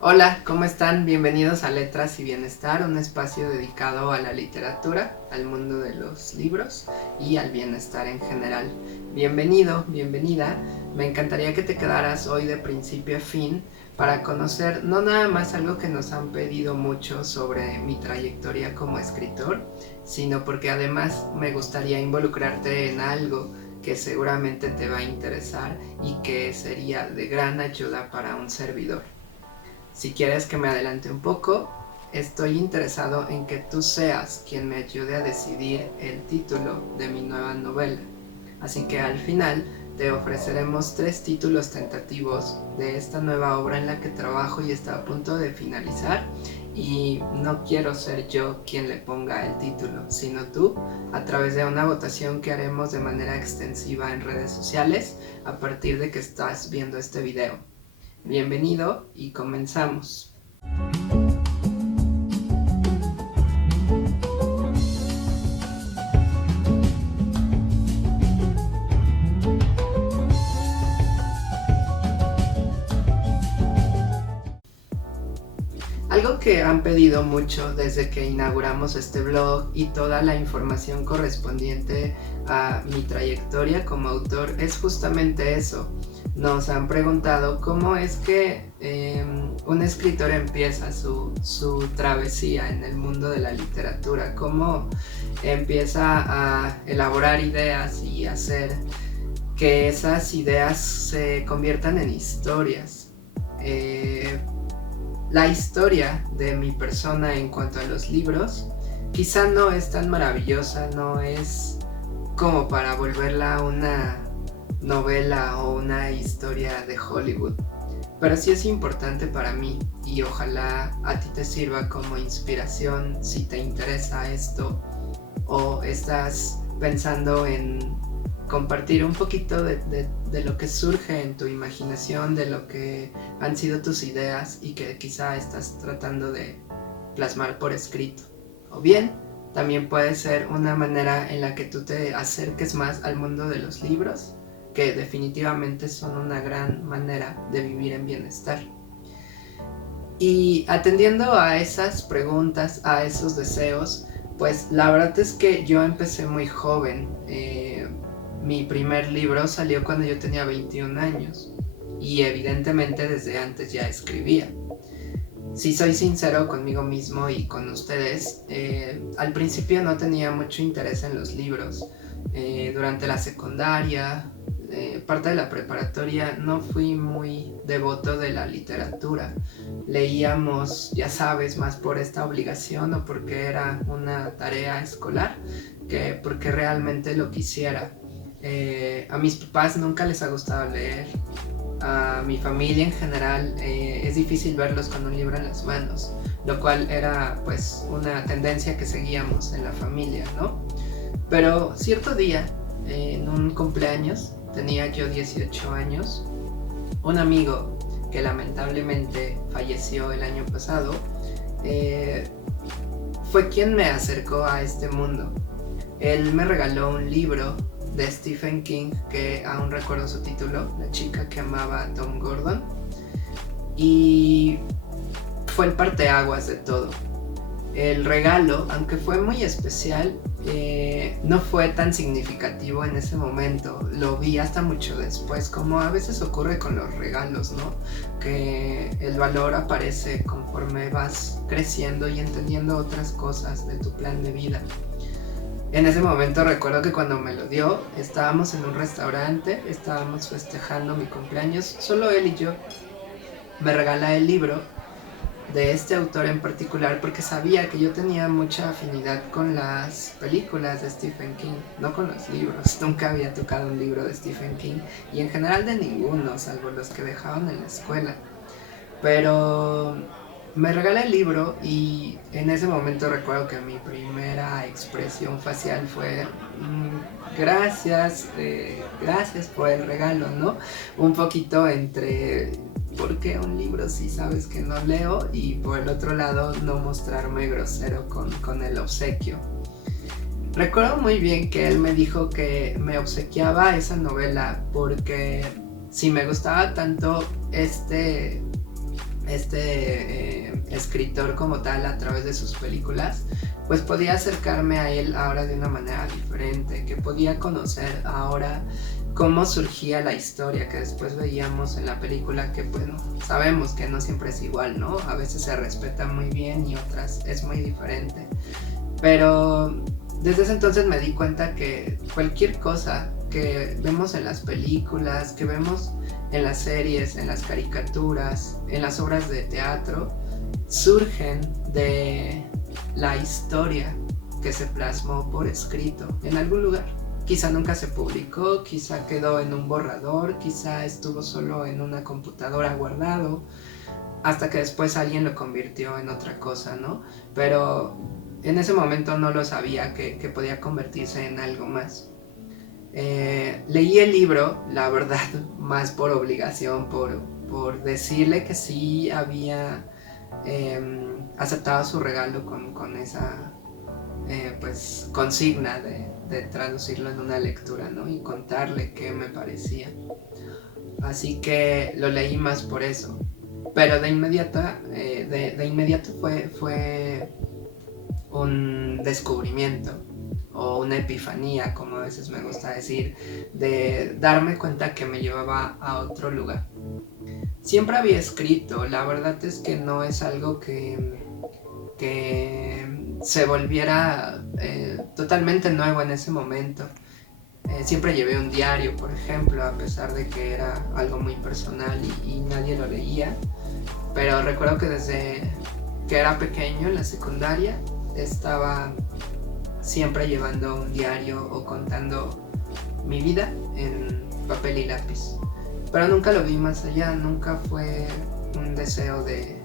Hola, ¿cómo están? Bienvenidos a Letras y Bienestar, un espacio dedicado a la literatura, al mundo de los libros y al bienestar en general. Bienvenido, bienvenida. Me encantaría que te quedaras hoy de principio a fin para conocer no nada más algo que nos han pedido mucho sobre mi trayectoria como escritor, sino porque además me gustaría involucrarte en algo que seguramente te va a interesar y que sería de gran ayuda para un servidor. Si quieres que me adelante un poco, estoy interesado en que tú seas quien me ayude a decidir el título de mi nueva novela. Así que al final te ofreceremos 3 títulos tentativos de esta nueva obra en la que trabajo y está a punto de finalizar. Y no quiero ser yo quien le ponga el título, sino tú, a través de una votación que haremos de manera extensiva en redes sociales a partir de que estás viendo este video. Bienvenido y comenzamos. Algo que han pedido mucho desde que inauguramos este blog y toda la información correspondiente a mi trayectoria como autor es justamente eso. Nos han preguntado cómo es que un escritor empieza su travesía en el mundo de la literatura, cómo empieza a elaborar ideas y hacer que esas ideas se conviertan en historias. La historia de mi persona en cuanto a los libros quizá no es tan maravillosa, no es como para volverla una novela o una historia de Hollywood, pero sí es importante para mí y ojalá a ti te sirva como inspiración si te interesa esto o estás pensando en compartir un poquito de lo que surge en tu imaginación, de lo que han sido tus ideas y que quizá estás tratando de plasmar por escrito. O bien, también puede ser una manera en la que tú te acerques más al mundo de los libros, que definitivamente son una gran manera de vivir en bienestar. Y atendiendo a esas preguntas, a esos deseos, pues la verdad es que yo empecé muy joven. Mi primer libro salió cuando yo tenía 21 años y evidentemente desde antes ya escribía. Si soy sincero conmigo mismo y con ustedes, al principio no tenía mucho interés en los libros. Durante la secundaria, parte de la preparatoria, no fui muy devoto de la literatura. Leíamos, ya sabes, más por esta obligación o porque era una tarea escolar que porque realmente lo quisiera. A mis papás nunca les ha gustado leer. A mi familia en general es difícil verlos con un libro en las manos, lo cual era pues una tendencia que seguíamos en la familia, ¿no? Pero cierto día, en un cumpleaños, tenía yo 18 años, un amigo que lamentablemente falleció el año pasado, fue quien me acercó a este mundo. Él me regaló un libro de Stephen King, que aún recuerdo su título, La chica que amaba a Tom Gordon, y fue el parteaguas de todo. El regalo, aunque fue muy especial, no fue tan significativo en ese momento. Lo vi hasta mucho después, como a veces ocurre con los regalos, ¿no? Que el valor aparece conforme vas creciendo y entendiendo otras cosas de tu plan de vida. En ese momento recuerdo que cuando me lo dio, estábamos en un restaurante, estábamos festejando mi cumpleaños, solo él y yo. Me regala el libro de este autor en particular porque sabía que yo tenía mucha afinidad con las películas de Stephen King, no con los libros. Nunca había tocado un libro de Stephen King y en general de ninguno, salvo los que dejaban en la escuela. Pero me regalé el libro y en ese momento recuerdo que mi primera expresión facial fue gracias, gracias por el regalo, ¿no? Un poquito entre ¿por qué un libro si sabes que no leo? Y por el otro lado no mostrarme grosero con el obsequio. Recuerdo muy bien que él me dijo que me obsequiaba esa novela porque si me gustaba tanto escritor como tal a través de sus películas, pues podía acercarme a él ahora de una manera diferente, que podía conocer ahora cómo surgía la historia que después veíamos en la película, que bueno, sabemos que no siempre es igual, ¿no? A veces se respeta muy bien y otras es muy diferente. Pero desde ese entonces me di cuenta que cualquier cosa que vemos en las películas, que vemos en las series, en las caricaturas, en las obras de teatro, surgen de la historia que se plasmó por escrito en algún lugar. Quizá nunca se publicó, quizá quedó en un borrador, quizá estuvo solo en una computadora guardado, hasta que después alguien lo convirtió en otra cosa, ¿no? Pero en ese momento no lo sabía que podía convertirse en algo más. Leí el libro, la verdad, más por obligación, por decirle que sí había aceptado su regalo con esa pues consigna de traducirlo en una lectura, ¿no? Y contarle qué me parecía. Así que lo leí más por eso. Pero de inmediato fue un descubrimiento o una epifanía, como a veces me gusta decir, de darme cuenta que me llevaba a otro lugar. Siempre había escrito, la verdad es que no es algo que se volviera totalmente nuevo en ese momento. Siempre llevé un diario, por ejemplo, a pesar de que era algo muy personal y nadie lo leía. Pero recuerdo que desde que era pequeño, en la secundaria, estaba siempre llevando un diario o contando mi vida en papel y lápiz. Pero nunca lo vi más allá, nunca fue un deseo de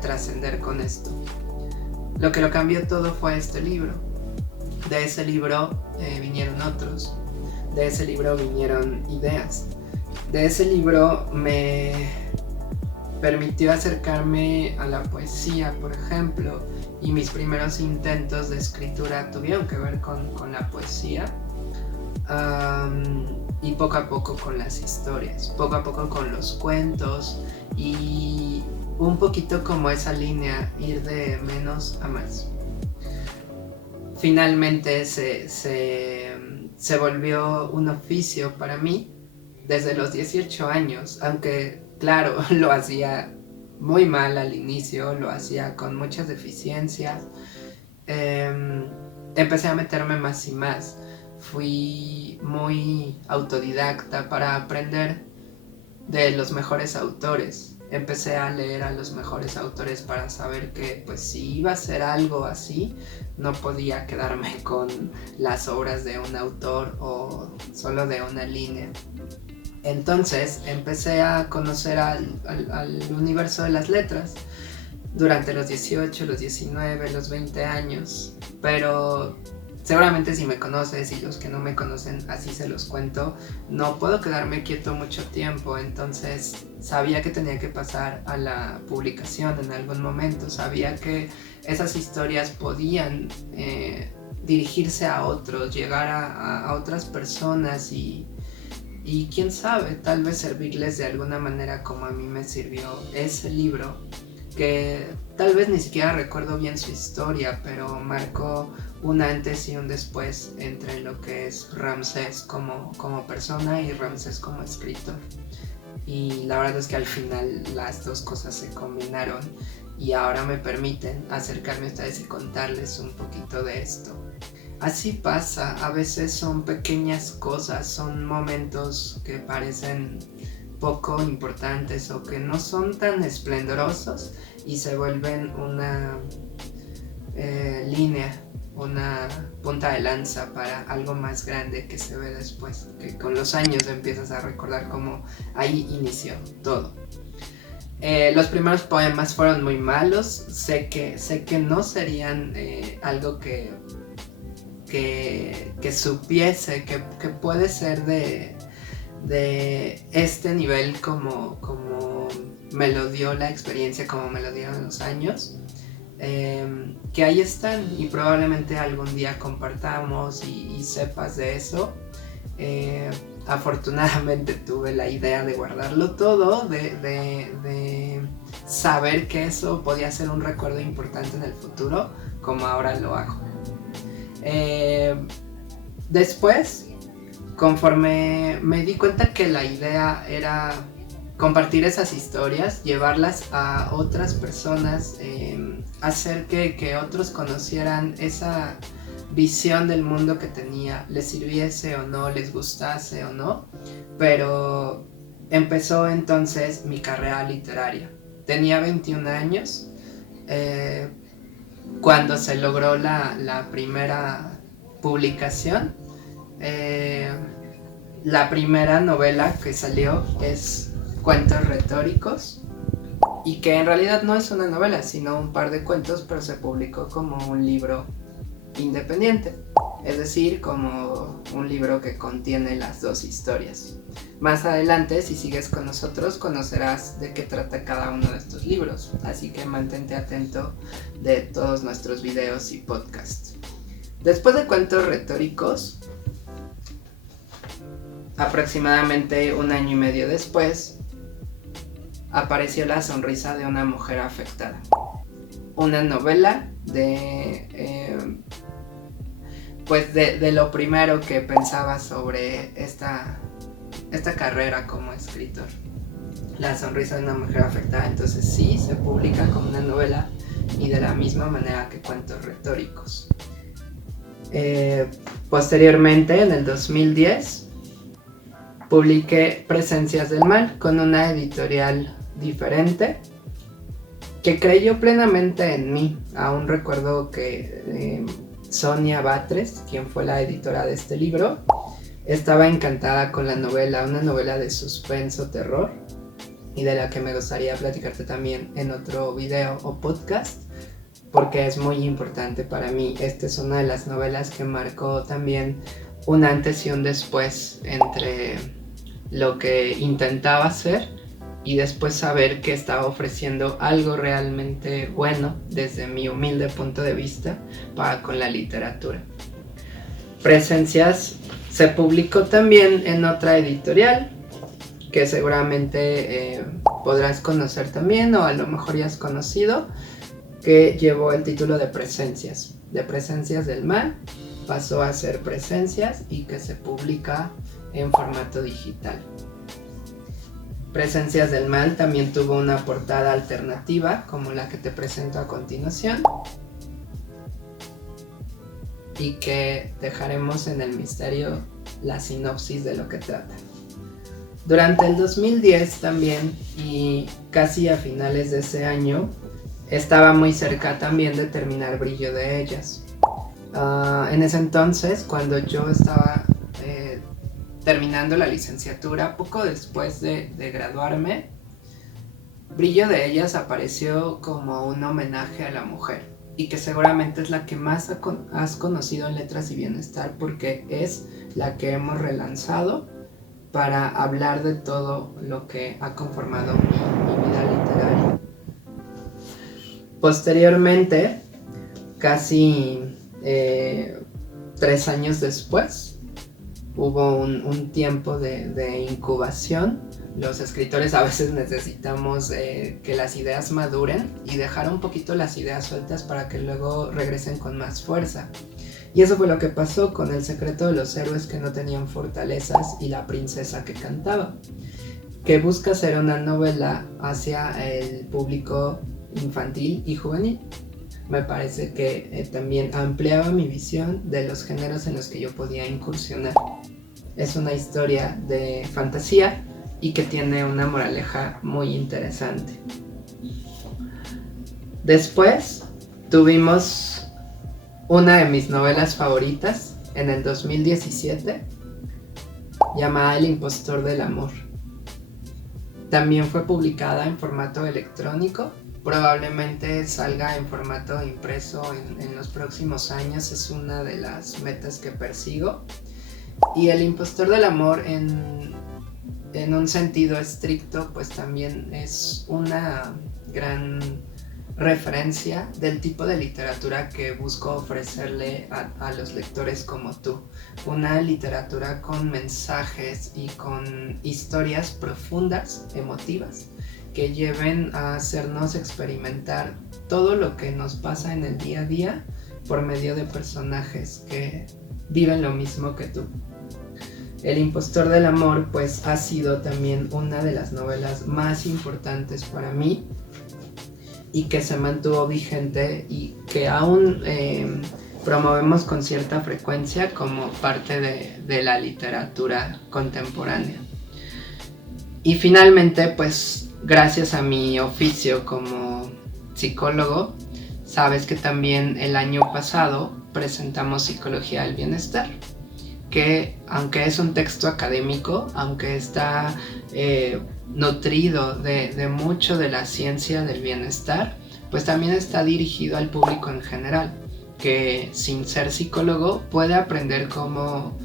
trascender con esto. Lo que lo cambió todo fue este libro. De ese libro vinieron otros. De ese libro vinieron ideas. De ese libro me permitió acercarme a la poesía, por ejemplo, y mis primeros intentos de escritura tuvieron que ver con la poesía. Y poco a poco con las historias, poco a poco con los cuentos y un poquito como esa línea, ir de menos a más. Finalmente se volvió un oficio para mí desde los 18 años, aunque claro, lo hacía muy mal al inicio, lo hacía con muchas deficiencias. Empecé a meterme más y más. Fui muy autodidacta para aprender de los mejores autores. Empecé a leer a los mejores autores para saber que pues si iba a hacer algo así, no podía quedarme con las obras de un autor o solo de una línea. Entonces empecé a conocer al universo de las letras durante los 18, los 19, los 20 años, pero seguramente si me conoces y los que no me conocen así se los cuento, no puedo quedarme quieto mucho tiempo, entonces sabía que tenía que pasar a la publicación en algún momento, sabía que esas historias podían dirigirse a otros, llegar a otras personas y quién sabe, tal vez servirles de alguna manera como a mí me sirvió ese libro, que tal vez ni siquiera recuerdo bien su historia, pero marcó un antes y un después entre lo que es Ramsés como persona y Ramsés como escritor. Y la verdad es que al final las dos cosas se combinaron y ahora me permiten acercarme a ustedes y contarles un poquito de esto. Así pasa, a veces son pequeñas cosas, son momentos que parecen poco importantes o que no son tan esplendorosos y se vuelven una línea, una punta de lanza para algo más grande que se ve después, que con los años empiezas a recordar cómo ahí inició todo. Los primeros poemas fueron muy malos, sé que no serían algo que supiese que puede ser de este nivel como me lo dio la experiencia, como me lo dieron los años, que ahí están y probablemente algún día compartamos y sepas de eso. afortunadamente tuve la idea de guardarlo todo, de saber que eso podía ser un recuerdo importante en el futuro, como ahora lo hago. Después, conforme me di cuenta que la idea era compartir esas historias, llevarlas a otras personas, hacer que otros conocieran esa visión del mundo que tenía, les sirviese o no, les gustase o no, pero empezó entonces mi carrera literaria. Tenía 21 años cuando se logró la primera publicación. La primera novela que salió es Cuentos retóricos, y que en realidad no es una novela, sino un par de cuentos, pero se publicó como un libro independiente, es decir, como un libro que contiene las dos historias. Más adelante, si sigues con nosotros, conocerás de qué trata cada uno de estos libros, así que mantente atento de todos nuestros videos y podcasts. Después de Cuentos retóricos, aproximadamente 1 año y medio después, apareció La sonrisa de una mujer afectada, una novela de lo primero que pensaba sobre esta carrera como escritor. La sonrisa de una mujer afectada, entonces sí, se publica como una novela, y de la misma manera que Cuentos retóricos. Posteriormente, en el 2010, publiqué Presencias del Mal con una editorial diferente que creyó plenamente en mí. Aún recuerdo que Sonia Batres, quien fue la editora de este libro, estaba encantada con la novela, una novela de suspenso, terror, y de la que me gustaría platicarte también en otro video o podcast, porque es muy importante para mí. Esta es una de las novelas que marcó también un antes y un después entre lo que intentaba hacer y después saber que estaba ofreciendo algo realmente bueno desde mi humilde punto de vista para con la literatura. Presencias se publicó también en otra editorial que seguramente podrás conocer también, o a lo mejor ya has conocido, que llevó el título de Presencias. De Presencias del Mal pasó a ser Presencias, y que se publica en formato digital. Presencias del Mal también tuvo una portada alternativa como la que te presento a continuación, y que dejaremos en el misterio la sinopsis de lo que trata. Durante el 2010 también, y casi a finales de ese año, estaba muy cerca también de terminar Brillo de ellas. En ese entonces, cuando yo estaba terminando la licenciatura, poco después de graduarme, Brillo de ellas apareció como un homenaje a la mujer, y que seguramente es la que más has conocido en Letras y Bienestar, porque es la que hemos relanzado para hablar de todo lo que ha conformado mi vida literaria. Posteriormente, casi 3 años después, hubo un tiempo de incubación. Los escritores a veces necesitamos que las ideas maduren y dejar un poquito las ideas sueltas para que luego regresen con más fuerza. Y eso fue lo que pasó con El secreto de los héroes que no tenían fortalezas y La princesa que cantaba, que busca ser una novela hacia el público infantil y juvenil. Me parece que también ampliaba mi visión de los géneros en los que yo podía incursionar. Es una historia de fantasía y que tiene una moraleja muy interesante. Después tuvimos una de mis novelas favoritas en el 2017, llamada El impostor del amor. También fue publicada en formato electrónico. Probablemente salga en formato impreso en los próximos años, es una de las metas que persigo. Y El impostor del amor, en un sentido estricto, pues también es una gran referencia del tipo de literatura que busco ofrecerle a los lectores como tú. Una literatura con mensajes y con historias profundas, emotivas, que lleven a hacernos experimentar todo lo que nos pasa en el día a día por medio de personajes que viven lo mismo que tú. El impostor del amor pues ha sido también una de las novelas más importantes para mí y que se mantuvo vigente y que aún promovemos con cierta frecuencia como parte de la literatura contemporánea. Y finalmente, pues gracias a mi oficio como psicólogo, sabes que también el año pasado presentamos Psicología del Bienestar, que aunque es un texto académico, aunque está nutrido de mucho de la ciencia del bienestar, pues también está dirigido al público en general, que sin ser psicólogo puede aprender cómo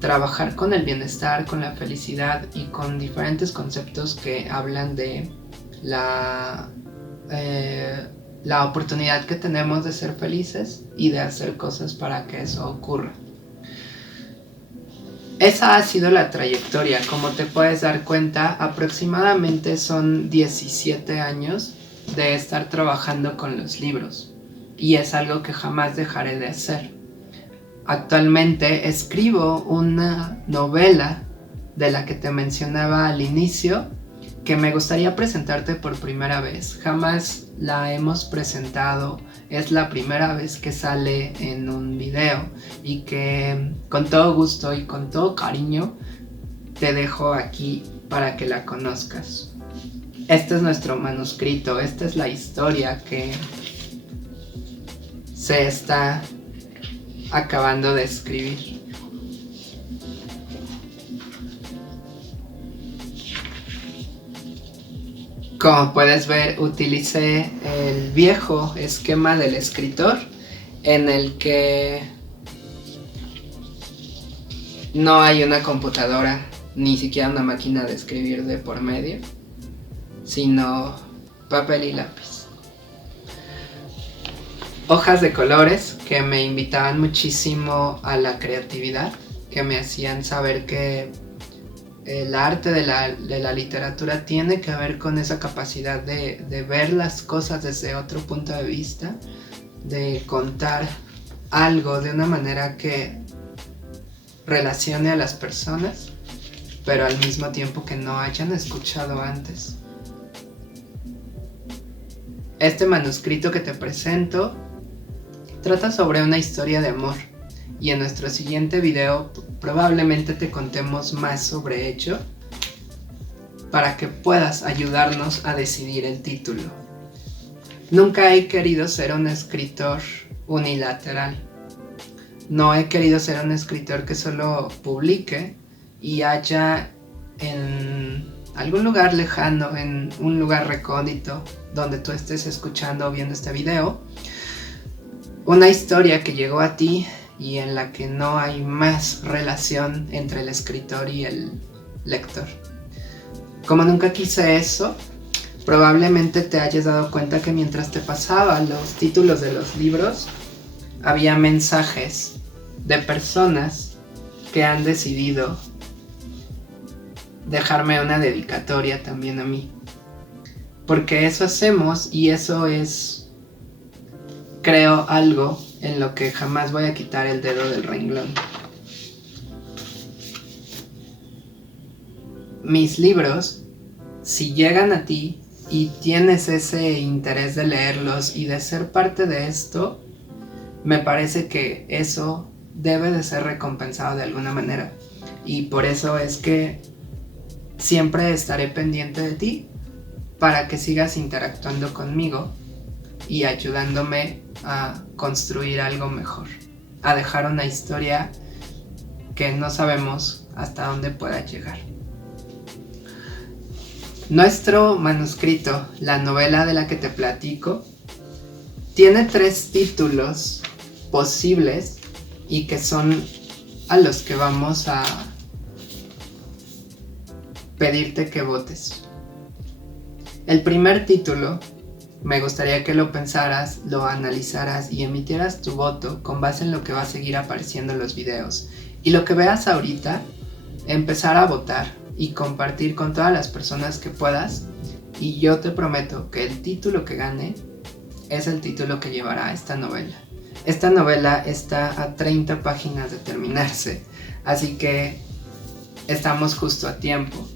trabajar con el bienestar, con la felicidad y con diferentes conceptos que hablan de la oportunidad que tenemos de ser felices y de hacer cosas para que eso ocurra. Esa ha sido la trayectoria. Como te puedes dar cuenta, aproximadamente son 17 años de estar trabajando con los libros, y es algo que jamás dejaré de hacer. Actualmente escribo una novela de la que te mencionaba al inicio, que me gustaría presentarte por primera vez. Jamás la hemos presentado, es la primera vez que sale en un video, y que con todo gusto y con todo cariño te dejo aquí para que la conozcas. Este es nuestro manuscrito, esta es la historia que se está acabando de escribir. Como puedes ver, utilicé el viejo esquema del escritor, en el que no hay una computadora, ni siquiera una máquina de escribir de por medio, sino papel y lápiz. Hojas de colores que me invitaban muchísimo a la creatividad, que me hacían saber que el arte de la literatura tiene que ver con esa capacidad de ver las cosas desde otro punto de vista, de contar algo de una manera que relacione a las personas, pero al mismo tiempo que no hayan escuchado antes. Este manuscrito que te presento trata sobre una historia de amor, y en nuestro siguiente video probablemente te contemos más sobre ello para que puedas ayudarnos a decidir el título. Nunca he querido ser un escritor unilateral. No he querido ser un escritor que solo publique y haya en algún lugar lejano, en un lugar recóndito donde tú estés escuchando o viendo este video, una historia que llegó a ti y en la que no hay más relación entre el escritor y el lector. Como nunca quise eso, probablemente te hayas dado cuenta que mientras te pasaba los títulos de los libros, había mensajes de personas que han decidido dejarme una dedicatoria también a mí. Porque eso hacemos, y eso es, creo, algo en lo que jamás voy a quitar el dedo del renglón. Mis libros, si llegan a ti y tienes ese interés de leerlos y de ser parte de esto, me parece que eso debe de ser recompensado de alguna manera. Y por eso es que siempre estaré pendiente de ti, para que sigas interactuando conmigo y ayudándome a construir algo mejor, a dejar una historia que no sabemos hasta dónde pueda llegar. Nuestro manuscrito, la novela de la que te platico, tiene 3 títulos posibles y que son a los que vamos a pedirte que votes. El primer título Me gustaría que lo pensaras, lo analizaras y emitieras tu voto con base en lo que va a seguir apareciendo en los videos. Y lo que veas ahorita, empezar a votar y compartir con todas las personas que puedas. Y yo te prometo que el título que gane es el título que llevará esta novela. Esta novela está a 30 páginas de terminarse, así que estamos justo a tiempo.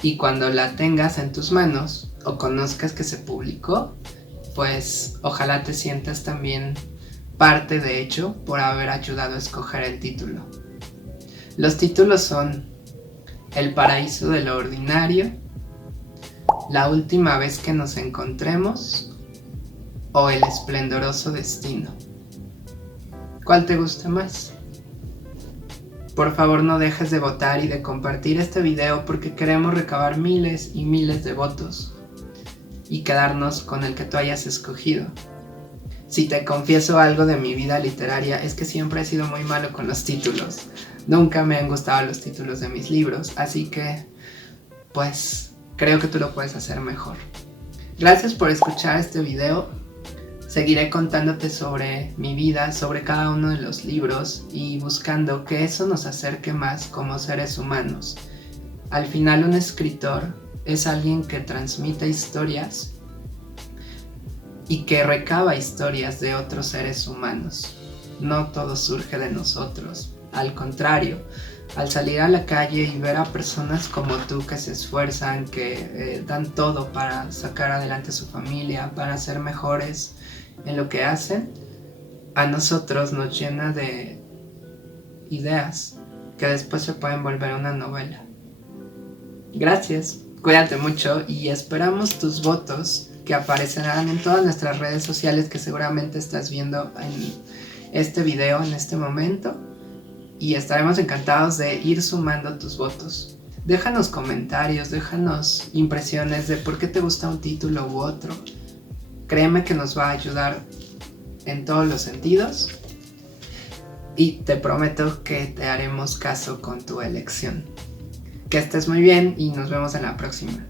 Y cuando la tengas en tus manos o conozcas que se publicó, pues ojalá te sientas también parte de hecho por haber ayudado a escoger el título. Los títulos son El paraíso de lo ordinario, La última vez que nos encontremos o El esplendoroso destino. ¿Cuál te gusta más? Por favor, no dejes de votar y de compartir este video porque queremos recabar miles y miles de votos y quedarnos con el que tú hayas escogido. Si te confieso algo de mi vida literaria es que siempre he sido muy malo con los títulos. Nunca me han gustado los títulos de mis libros, así que pues creo que tú lo puedes hacer mejor. Gracias por escuchar este video. Seguiré contándote sobre mi vida, sobre cada uno de los libros y buscando que eso nos acerque más como seres humanos. Al final, un escritor es alguien que transmite historias y que recaba historias de otros seres humanos. No todo surge de nosotros. Al contrario, al salir a la calle y ver a personas como tú que se esfuerzan, que dan todo para sacar adelante a su familia, para ser mejores en lo que hacen, a nosotros nos llena de ideas que después se pueden volver una novela. Gracias, cuídate mucho y esperamos tus votos que aparecerán en todas nuestras redes sociales que seguramente estás viendo en este video en este momento, y estaremos encantados de ir sumando tus votos. Déjanos comentarios, déjanos impresiones de por qué te gusta un título u otro. Créeme que nos va a ayudar en todos los sentidos y te prometo que te haremos caso con tu elección. Que estés muy bien y nos vemos en la próxima.